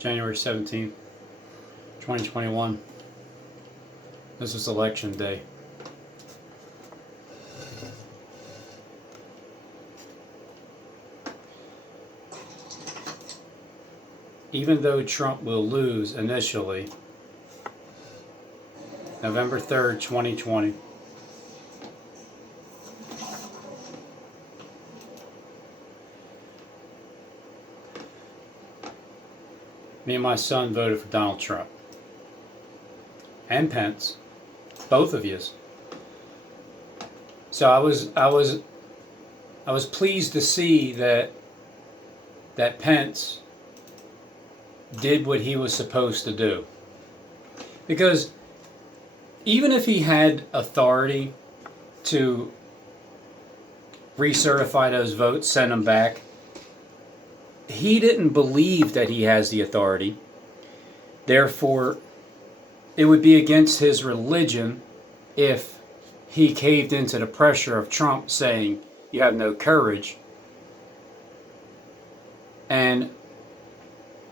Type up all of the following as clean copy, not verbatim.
January 17th, 2021. This was election day. Even though Trump will lose initially, November 3rd, 2020, me and my son voted for Donald Trump and Pence, both of yous. So I was pleased to see that Pence did what he was supposed to do, because even if he had authority to recertify those votes, send them back, he didn't believe that he has the authority. Therefore, it would be against his religion if he caved into the pressure of Trump saying, "You have no courage." And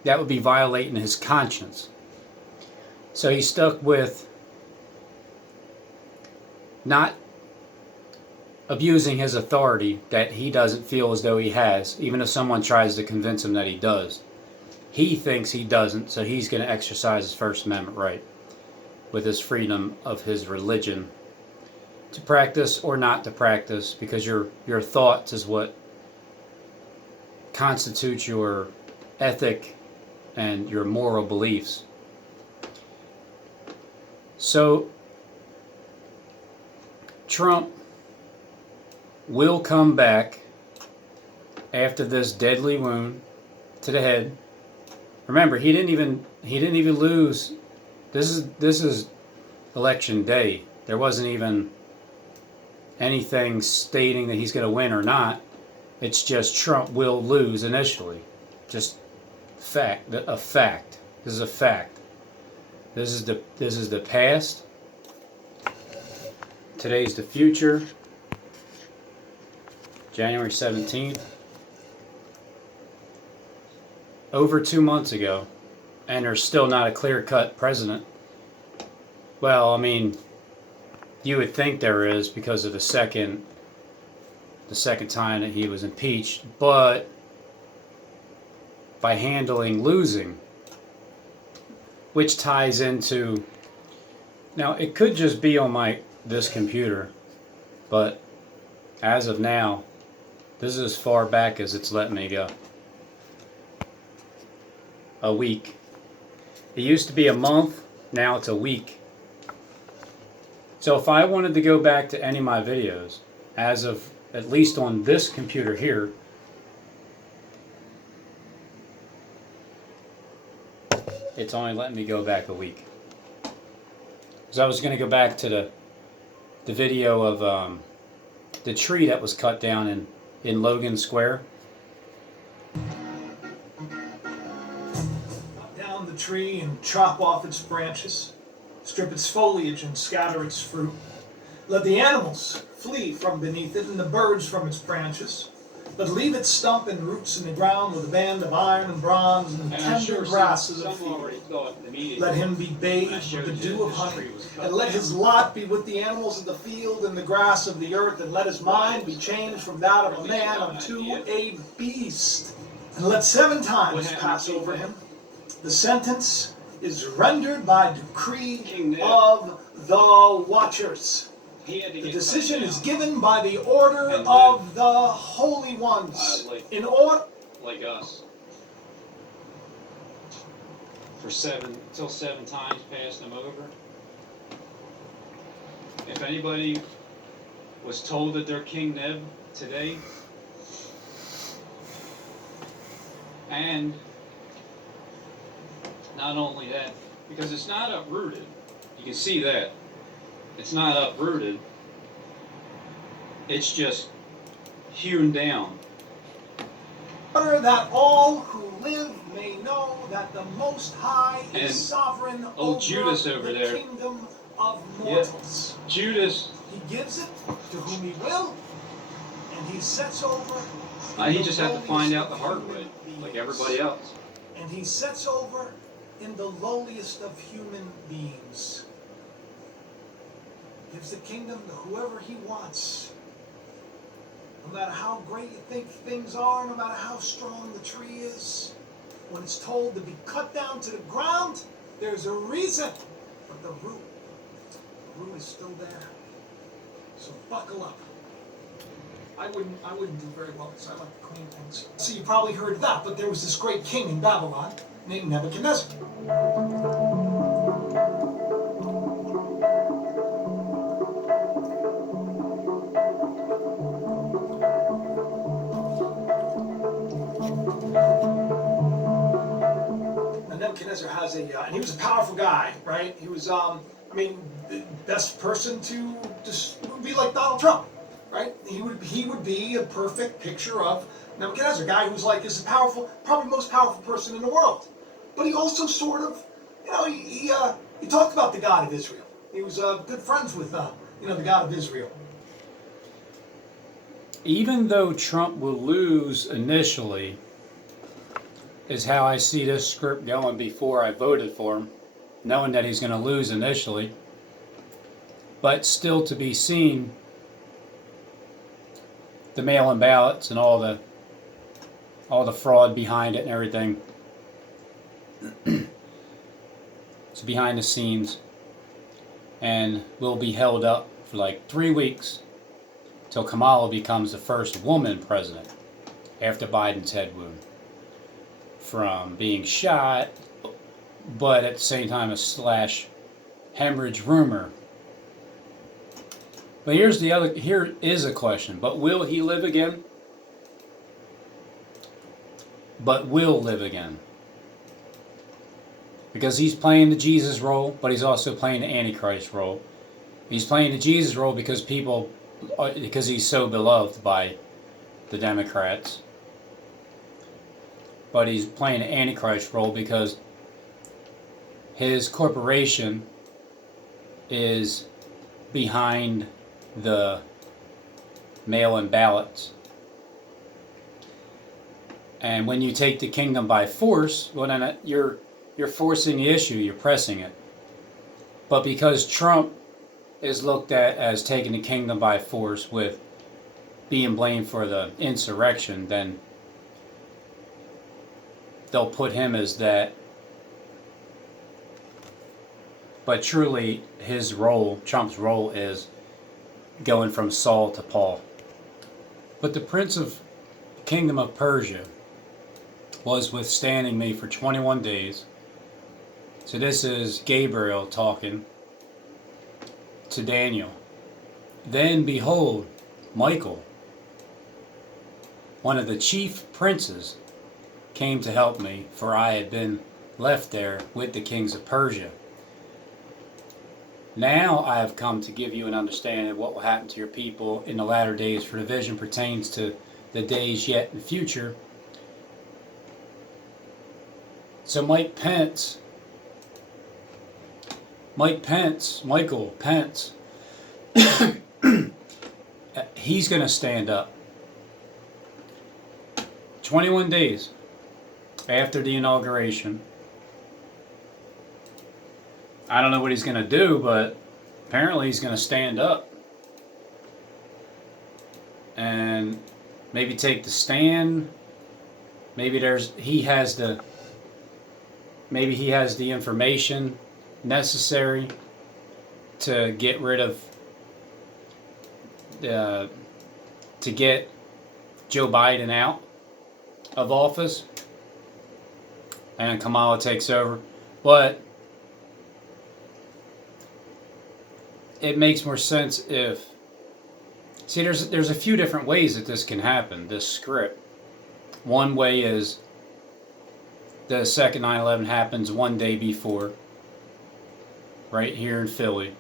that would be violating his conscience. So he stuck with not abusing his authority that he doesn't feel as though he has, even if someone tries to convince him that he does. He thinks he doesn't, so he's going to exercise his First Amendment right with his freedom of his religion to practice or not to practice, because your thoughts is what constitutes your ethic and your moral beliefs. So Trump will come back after this deadly wound to the head. Remember, he didn't even lose. This is election day. There wasn't even anything stating that he's going to win or not. It's just Trump will lose initially. Just a fact. This is a fact. This is the past. Today's the future. January 17th. Over 2 months ago, and there's still not a clear-cut president. Well, I mean, you would think there is because of the second time that he was impeached, but by handling losing, which ties into, now it could just be on this computer, but as of now, this is as far back as it's letting me go. A week. It used to be a month, now it's a week. So if I wanted to go back to any of my videos, as of at least on this computer here, it's only letting me go back a week. So I was going to go back to the video of the tree that was cut down in Logan Square. Cut down the tree and chop off its branches, strip its foliage and scatter its fruit. Let the animals flee from beneath it and the birds from its branches. But leave its stump and roots in the ground with a band of iron and bronze and tender grasses of field. Let him be bathed with the dew of honey, and let his lot be with the animals of the field and the grass of the earth, and let his mind be changed from that of a man unto a beast. And let 7 times pass over him. The sentence is rendered by decree of the watchers. The decision is given by the order of the holy ones. In order, like us, for 7 times passed them over. If anybody was told that they're King Neb today, and not only that, because it's not uprooted, you can see that. It's not uprooted. It's just hewn down. in order that all who live may know that the Most High is And sovereign old over Judas over the there. kingdom of mortals. Judas, He gives it to whom he will, and he sets over. he just had to find out the hard way, like everybody else. and he sets over in the lowliest of human beings. Gives the kingdom to whoever he wants. No matter how great you think things are, no matter how strong the tree is, when it's told to be cut down to the ground, there's a reason. But the root is still there. So buckle up. I wouldn't do very well because I like the clean things. So you probably heard of that, but there was this great king in Babylon named Nebuchadnezzar. Nebuchadnezzar has and he was a powerful guy, right? He was, the best person to just would be like Donald Trump, right? He would be a perfect picture of Nebuchadnezzar, a guy who's like is a powerful, probably most powerful person in the world. But he also sort of, he talked about the God of Israel. He was good friends with, the God of Israel. Even though Trump will lose initially, is how I see this script going before I voted for him, knowing that he's going to lose initially, but still to be seen, the mail-in ballots and all the fraud behind it and everything. It's behind the scenes and will be held up for like 3 weeks till Kamala becomes the first woman president after Biden's head wound from being shot, but at the same time a / hemorrhage rumor. But here is a question. But will he live again? But will live again. Because he's playing the Jesus role, but he's also playing the Antichrist role. He's playing the Jesus role because he's so beloved by the Democrats. But he's playing the Antichrist role because his corporation is behind the mail-in ballots. And when you take the kingdom by force, well then you're forcing the issue, you're pressing it. But because Trump is looked at as taking the kingdom by force with being blamed for the insurrection, then they'll put him as that. But truly, Trump's role is going from Saul to Paul. But the prince of the kingdom of Persia was withstanding me for 21 days. So this is Gabriel talking to Daniel. Then behold, Michael, one of the chief princes, came to help me, for I had been left there with the kings of Persia. Now I have come to give you an understanding of what will happen to your people in the latter days, for the vision pertains to the days yet in the future. So Michael Pence, he's going to stand up. 21 days after the inauguration. I don't know what he's going to do, but apparently he's going to stand up and maybe take the stand. Maybe he has the information necessary to get rid of to get Joe Biden out of office and Kamala takes over. But it makes more sense if... See, there's a few different ways that this can happen, this script. One way is the second 9/11 happens one day before, right here in Philly.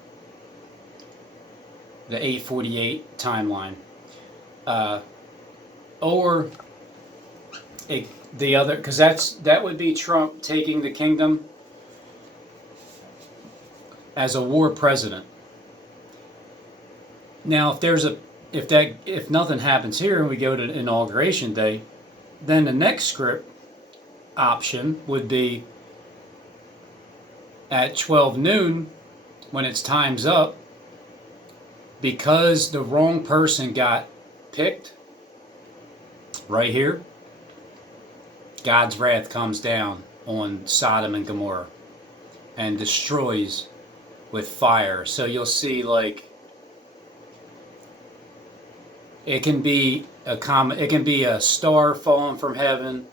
The 8:48 timeline. Or the other, because that would be Trump taking the kingdom as a war president. Now, if nothing happens here and we go to inauguration day, then the next script option would be at 12 noon, when its time's up, because the wrong person got picked right here, God's wrath comes down on Sodom and Gomorrah and destroys with fire. So you'll see, like, it can be a star falling from heaven.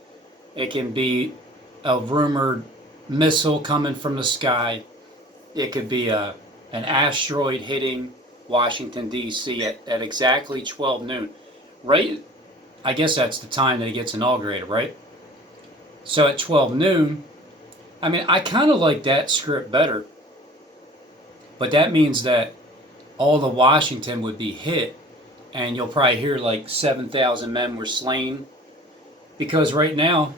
It can be a rumored missile coming from the sky. It could be an asteroid hitting Washington, D.C. at exactly 12 noon. Right? I guess that's the time that it gets inaugurated, right? So at 12 noon, I mean, I kind of like that script better. But that means that all the Washington would be hit, and you'll probably hear like 7,000 men were slain. Because right now,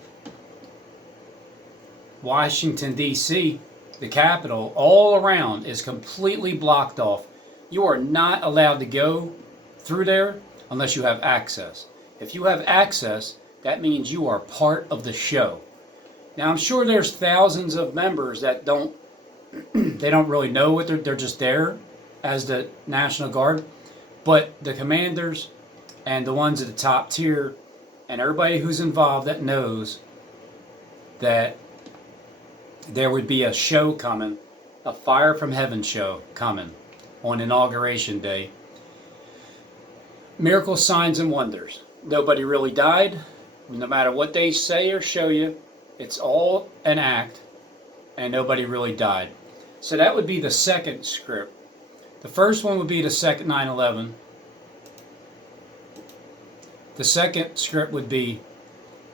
Washington, D.C., the capital, all around is completely blocked off. You are not allowed to go through there unless you have access. If you have access, that means you are part of the show. Now, I'm sure there's thousands of members that don't they don't really know what they're just there as the National Guard. But the commanders and the ones at the top tier and everybody who's involved that knows that there would be a show coming, a fire from heaven show coming on Inauguration Day. Miracles, signs, and wonders. Nobody really died. No matter what they say or show you, it's all an act, and nobody really died. So that would be the second script. The first one would be the second 9/11. The second script would be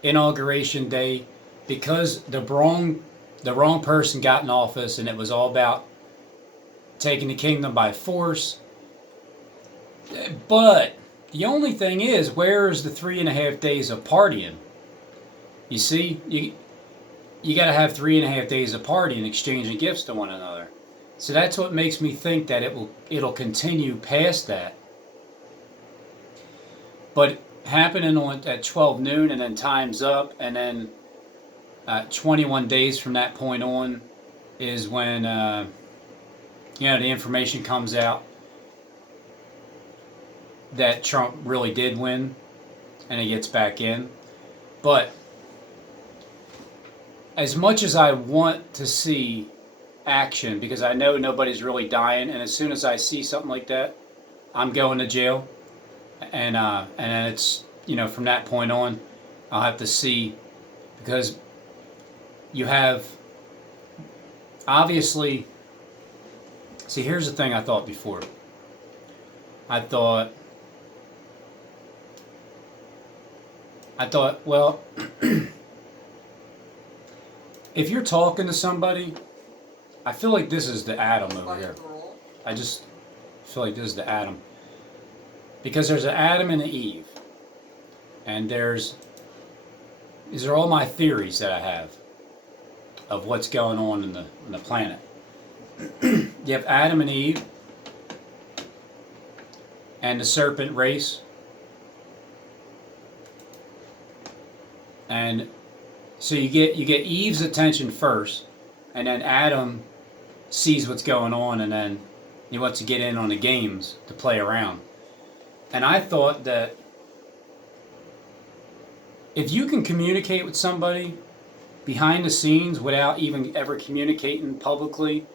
Inauguration Day, because the wrong person got in office, and it was all about taking the kingdom by force. But the only thing is, where is the 3.5 days of partying? You see, you got to have 3.5 days of partying, exchanging gifts to one another. So that's what makes me think that it'll continue past that. But happening at 12 noon, and then time's up, and then 21 days from that point on is when the information comes out that Trump really did win, and he gets back in. But as much as I want to see action, because I know nobody's really dying, and as soon as I see something like that, I'm going to jail, and then it's, from that point on, I'll have to see, because you have, obviously, see, here's the thing I thought before. I thought, well, if you're talking to somebody, I feel like this is the Adam over here. I just feel like this is the Adam. Because there's an Adam and an Eve. And these are all my theories that I have of what's going on in the planet. You have Adam and Eve and the serpent race. And so you get Eve's attention first, and then Adam sees what's going on, and then he wants to get in on the games to play around. And I thought that if you can communicate with somebody behind the scenes without even ever communicating publicly,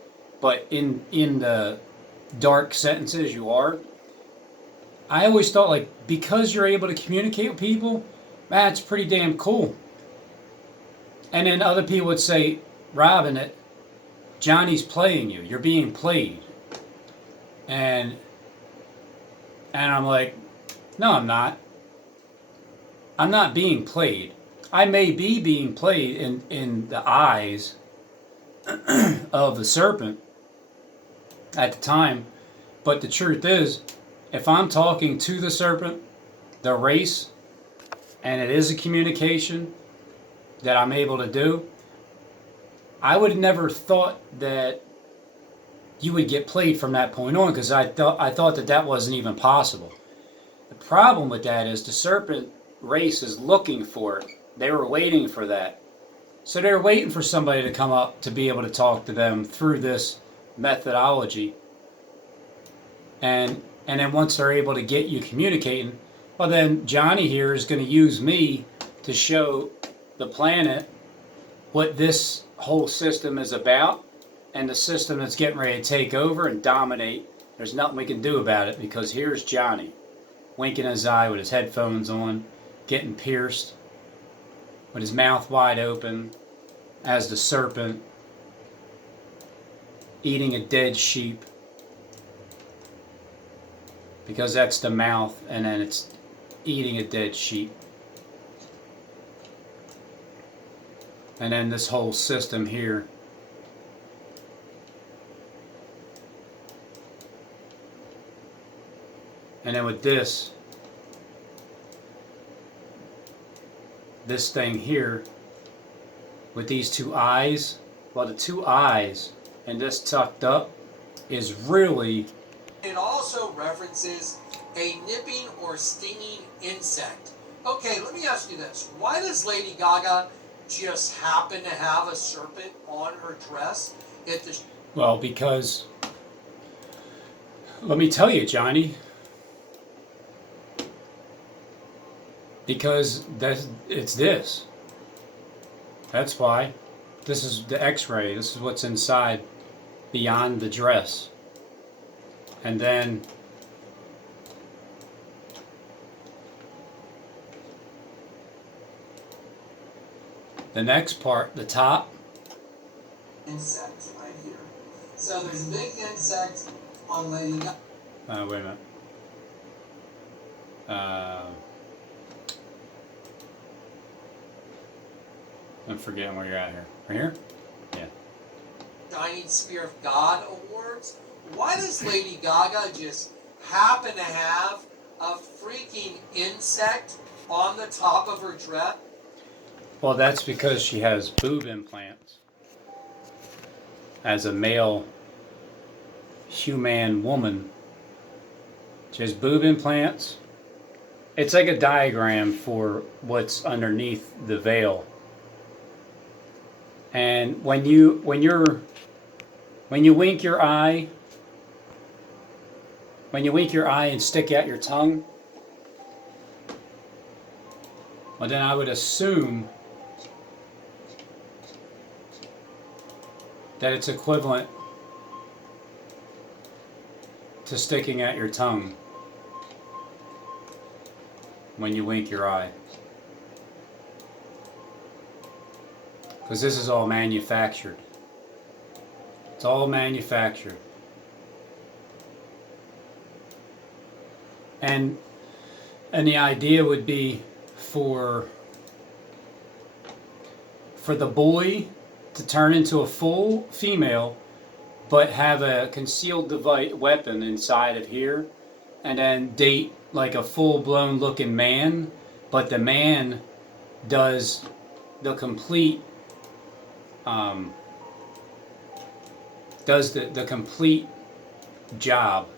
but in the dark sentences you are, I always thought, like, because you're able to communicate with people, that's pretty damn cool. And then other people would say, Robin, that Johnny's playing you. You're being played. And I'm like, no, I'm not. I'm not being played. I may be being played in the eyes of the serpent at the time, but the truth is, if I'm talking to the serpent, the race, and it is a communication that I'm able to do, I would have never thought that you would get played from that point on, because I thought that wasn't even possible. The problem with that is the serpent race is looking for it. They were waiting for that. So they're waiting for somebody to come up to be able to talk to them through this methodology. And then once they're able to get you communicating, well then Johnny here is going to use me to show the planet what this whole system is about, and the system that's getting ready to take over and dominate. There's nothing we can do about it, because here's Johnny winking his eye with his headphones on, getting pierced, with his mouth wide open as the serpent, eating a dead sheep, because that's the mouth, and then it's eating a dead sheep. And then this whole system here and then with this thing here with these two eyes, well, the two eyes and this tucked up is really... It also references a nipping or stinging insect. Okay, let me ask you this. Why does Lady Gaga just happen to have a serpent on her dress? Well, because... let me tell you, Johnny. Because it's this. That's why. This is the X-ray. This is what's inside, beyond the dress. And then the next part, the top. Insect right here. So there's a big insect on Lady Gaga. Wait a minute. I'm forgetting where you're at here. Right here? Yeah. Shining Spear of God Awards. Why does Lady Gaga just happen to have a freaking insect on the top of her dress? Well, that's because she has boob implants. As a male human woman, she has boob implants. It's like a diagram for what's underneath the veil. And when you wink your eye, and stick out your tongue, well, then I would assume that it's equivalent to sticking out your tongue when you wink your eye. Because this is all manufactured. It's all manufactured. And the idea would be for the boy to turn into a full female, but have a concealed device weapon inside of here, and then date like a full-blown looking man, but the man does the complete the complete job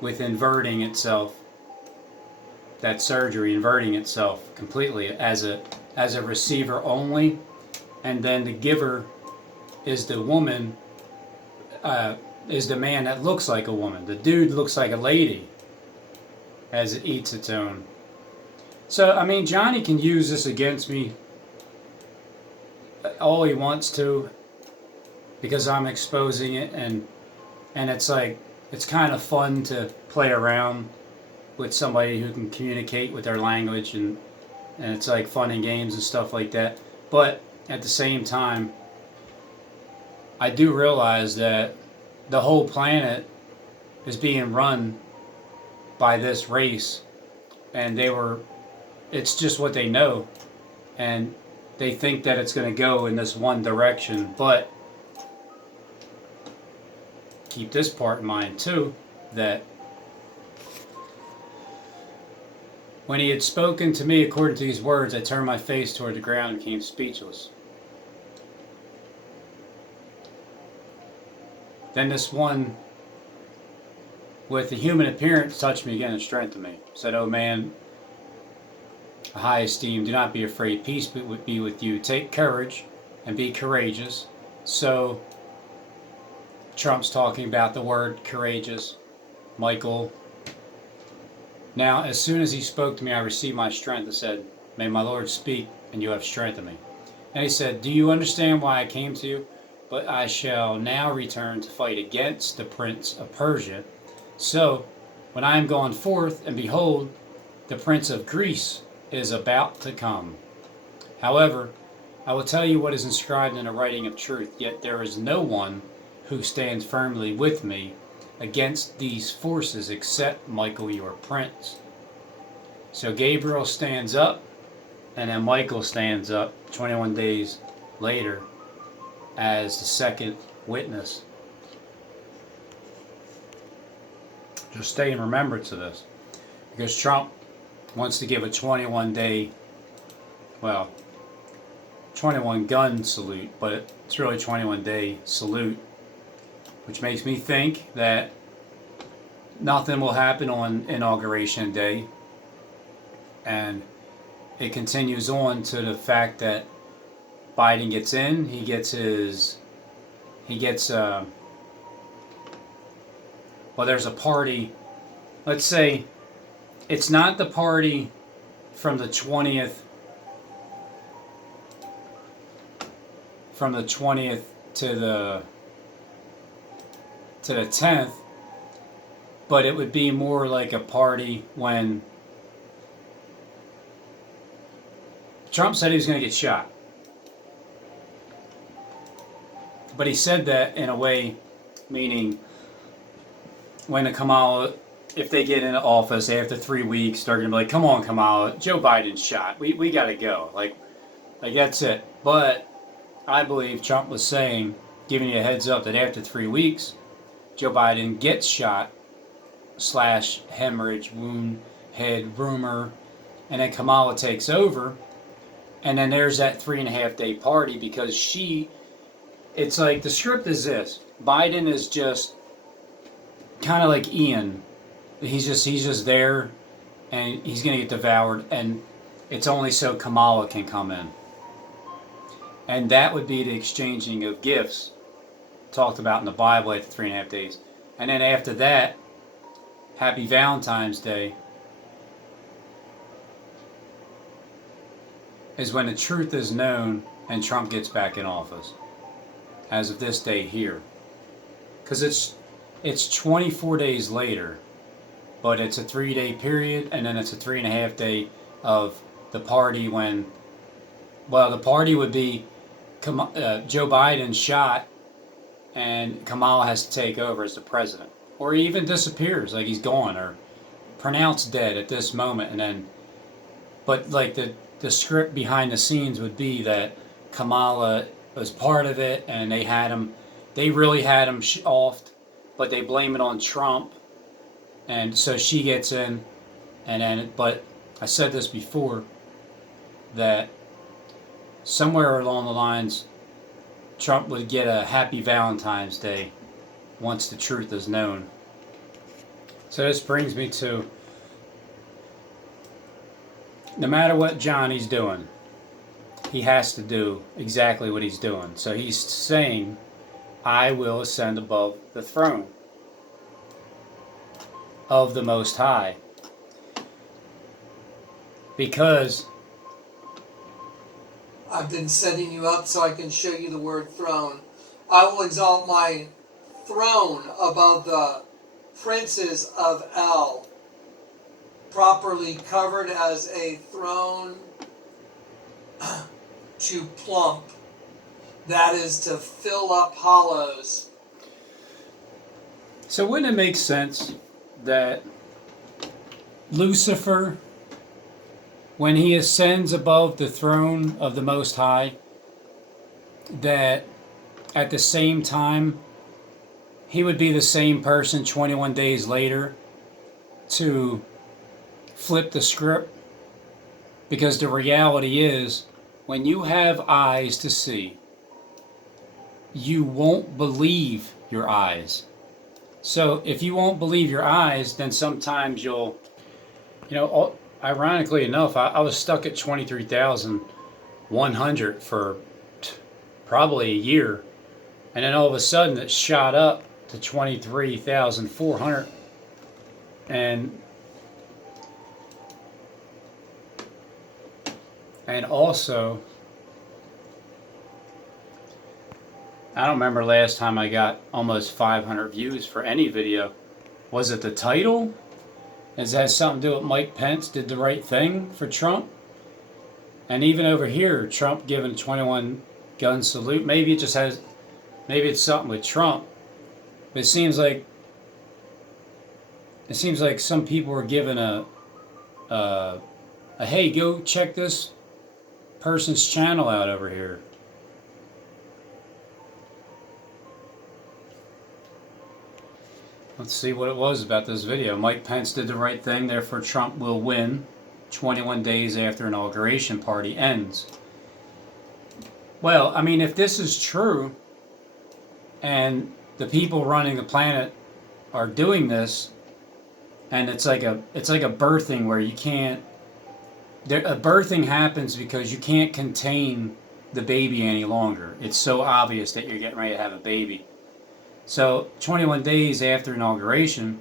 with inverting itself, that surgery inverting itself completely as a receiver only, and then the giver is the woman, is the man that looks like a woman. The dude looks like a lady as it eats its own. So, I mean, Johnny can use this against me all he wants to, because I'm exposing it, and it's like, it's kind of fun to play around with somebody who can communicate with their language, and it's like fun and games and stuff like that. But at the same time, I do realize that the whole planet is being run by this race, and it's just what they know, and they think that it's going to go in this one direction. But keep this part in mind too, that when he had spoken to me according to these words, I turned my face toward the ground and became speechless. Then this one with the human appearance touched me again and strengthened me. Said, "Oh man, high esteem. Do not be afraid. Peace be with you. Take courage and be courageous. So Trump's talking about the word courageous. Michael. Now, as soon as he spoke to me, I received my strength and said, may my Lord speak, and you have strengthened me. And he said, do you understand why I came to you? But I shall now return to fight against the prince of Persia. So, when I am gone forth, and behold, the prince of Greece is about to come. However, I will tell you what is inscribed in the writing of truth, yet there is no one who stands firmly with me against these forces except Michael your prince. So Gabriel stands up, and then Michael stands up 21 days later as the second witness. Just stay in remembrance of this, because Trump wants to give a 21 gun salute, but it's really 21 day salute, which makes me think that nothing will happen on inauguration day, and it continues on to the fact that Biden gets in, he gets there's a party. Let's say it's not the party from the 20th to the 10th, but it would be more like a party when Trump said he was going to get shot. But he said that in a way, meaning when the Kamala, if they get into office after 3 weeks, they're going to be like, come on, Kamala, Joe Biden's shot. We got to go. Like that's it. But I believe Trump was saying, giving you a heads up that after 3 weeks, Joe Biden gets shot / hemorrhage, wound, head, rumor, and then Kamala takes over. And then there's that 3.5 day party because it's like the script is this. Biden is just kind of like Ian. He's just there and he's going to get devoured, and it's only so Kamala can come in. And that would be the exchanging of gifts talked about in the Bible after 3.5 days. And then after that, Happy Valentine's Day is when the truth is known and Trump gets back in office. As of this day here. Because it's 24 days later, but it's a 3 day period, and then it's a 3.5 day of the party when, the party would be Joe Biden shot and Kamala has to take over as the president. Or he even disappears, like he's gone or pronounced dead at this moment, and then, but like the script behind the scenes would be that Kamala was part of it, and they really had him offed, but they blame it on Trump, and so she gets in, and then, but I said this before, that somewhere along the lines, Trump would get a Happy Valentine's Day once the truth is known. So this brings me to, no matter what Johnny's doing, he has to do exactly what he's doing. So he's saying, I will ascend above the throne of the Most High. Because I've been setting you up so I can show you the word throne. I will exalt my throne above the princes of El, properly covered as a throne to plump, that is to fill up hollows. So wouldn't it make sense that Lucifer, when he ascends above the throne of the Most High, that at the same time he would be the same person 21 days later to flip the script? Because the reality is, when you have eyes to see, you won't believe your eyes. So if you won't believe your eyes, then sometimes you'll, ironically enough, I was stuck at 23,100 for probably a year. And then all of a sudden it shot up to 23,400. And also, I don't remember last time I got almost 500 views for any video. Was it the title? Is that something to do with Mike Pence did the right thing for Trump? And even over here, Trump giving 21 gun salute. Maybe it's something with Trump. But it seems like some people were given a hey, go check this person's channel out over here. Let's see what it was about this video. Mike Pence did the right thing, therefore Trump will win 21 days after inauguration party ends. Well, I mean, if this is true and the people running the planet are doing this, and it's like a birthing where you can't, a birthing happens because you can't contain the baby any longer. It's so obvious that you're getting ready to have a baby. So 21 days after inauguration,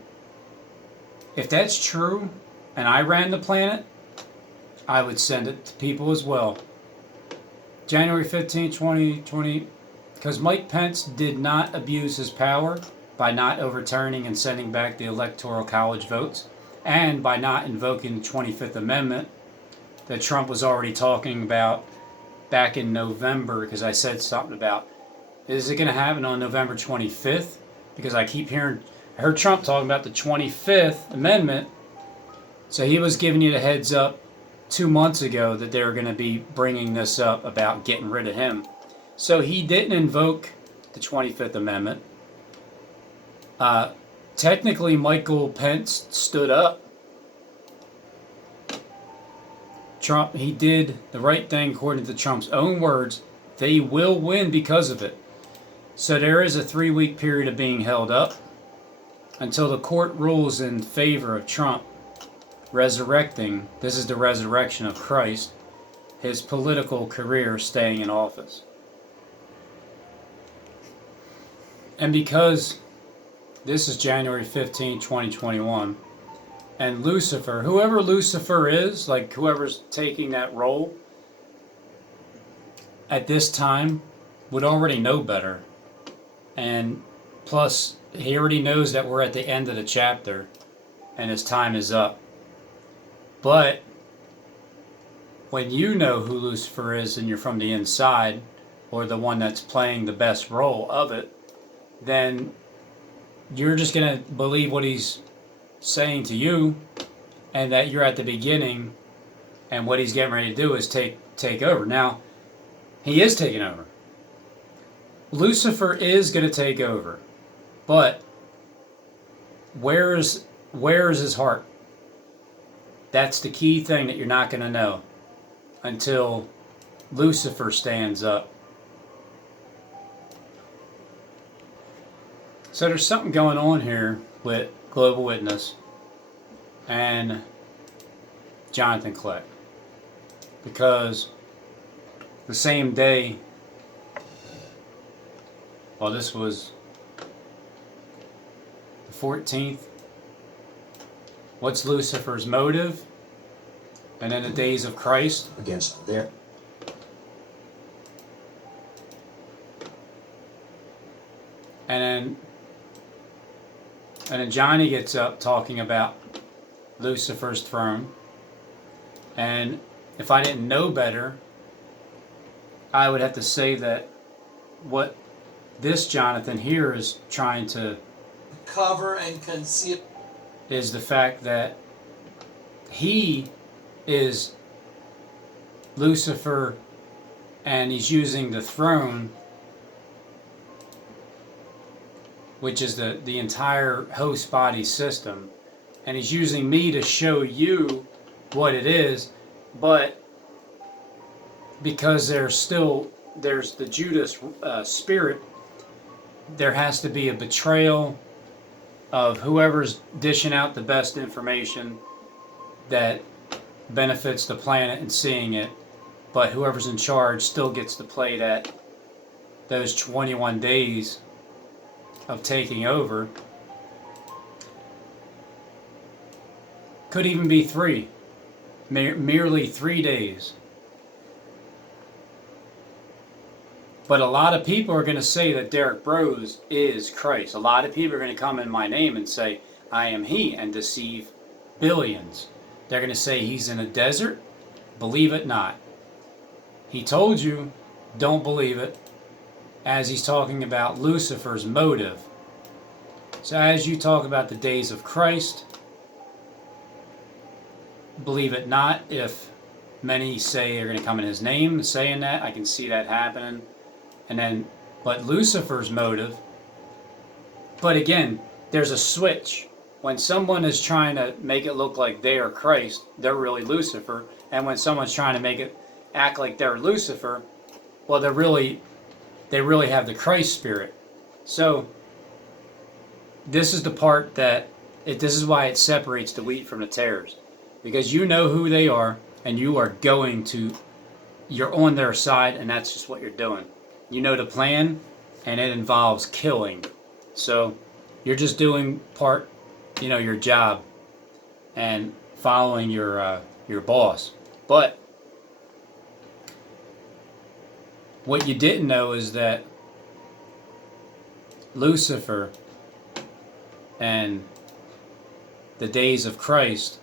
if that's true and I ran the planet, I would send it to people as well. January 15, 2020, because Mike Pence did not abuse his power by not overturning and sending back the Electoral College votes, and by not invoking the 25th Amendment that Trump was already talking about back in November, because I said something about, is it going to happen on November 25th? Because I heard Trump talking about the 25th Amendment, so he was giving you the heads up 2 months ago that they were going to be bringing this up about getting rid of him. So he didn't invoke the 25th Amendment. Technically, Michael Pence stood up. Trump, he did the right thing according to Trump's own words. They will win because of it. So there is a 3-week period of being held up until the court rules in favor of Trump resurrecting, this is the resurrection of Christ, his political career staying in office. And because this is January 15, 2021, and Lucifer, whoever Lucifer is, like whoever's taking that role at this time, would already know better. And plus, he already knows that we're at the end of the chapter and his time is up. But when you know who Lucifer is and you're from the inside, or the one that's playing the best role of it, then you're just going to believe what he's saying to you, and that you're at the beginning, and what he's getting ready to do is take over. Now, he is taking over. Lucifer is going to take over. But where is his heart? That's the key thing that you're not going to know until Lucifer stands up. So there's something going on here with Global Witness and Jonathan Kleck, because the same day, well, this was the 14th. What's Lucifer's motive? And in the days of Christ, against their and then Johnny gets up talking about Lucifer's throne. And if I didn't know better, I would have to say that what this Jonathan here is trying to cover and conceal is the fact that he is Lucifer and he's using the throne, which is the entire host body system, and he's using me to show you what it is. But because there's the Judas spirit, there has to be a betrayal of whoever's dishing out the best information, that benefits the planet and seeing it, but whoever's in charge still gets to play that those 21 days of taking over. Could even be 3, merely 3 days. But a lot of people are going to say that Derek Bros is Christ. A lot of people are going to come in my name and say, I am he, and deceive billions. They're going to say he's in a desert. Believe it not. He told you, don't believe it, as he's talking about Lucifer's motive. So as you talk about the days of Christ, believe it not. If many say they're going to come in his name, saying that, I can see that happening. And then, but Lucifer's motive, but again, there's a switch. When someone is trying to make it look like they are Christ, they're really Lucifer. And when someone's trying to make it act like they're Lucifer, well, they really have the Christ spirit. So this is the part that, this is why it separates the wheat from the tares. Because you know who they are, and you're on their side, and that's just what you're doing. You know the plan, and it involves killing. So you're just doing your job, and following your boss. But what you didn't know is that Lucifer and the days of Christ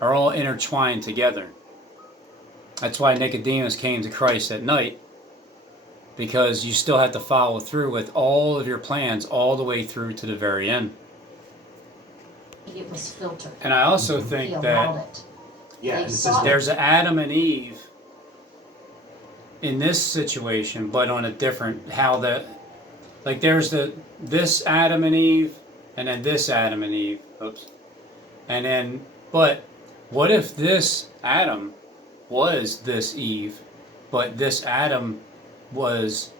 are all intertwined together. That's why Nicodemus came to Christ at night, because you still have to follow through with all of your plans all the way through to the very end. It was filtered. And I also think He that allowed it. Yeah, They this is saw it. there's an Adam and Eve in this situation, but on a different, there's this Adam and Eve, and then this Adam and Eve. Oops. And then, but what if this Adam was this Eve, but this Adam was,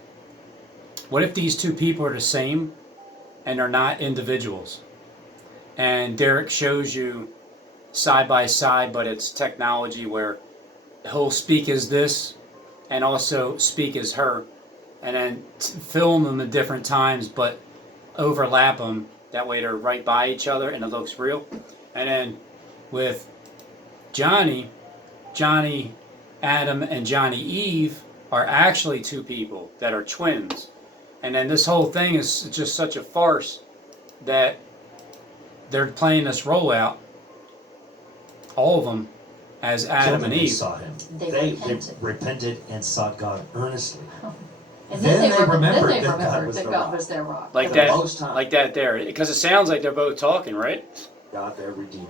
what if these two people are the same and are not individuals? And Derek shows you side by side, but it's technology where he'll speak as this and also speak as her, and then film them at different times, but overlap them. That way they're right by each other and it looks real. And then with Johnny, Adam, and Johnny Eve are actually two people that are twins. And then this whole thing is just such a farce that they're playing this rollout, all of them, as Adam and They Eve. saw him. They They repented and sought God earnestly. And Then they remembered then they that God remembered was that the God rock. was their rock. Like For that, the most time. like that there, because it sounds like they're both talking, right? God their Redeemer.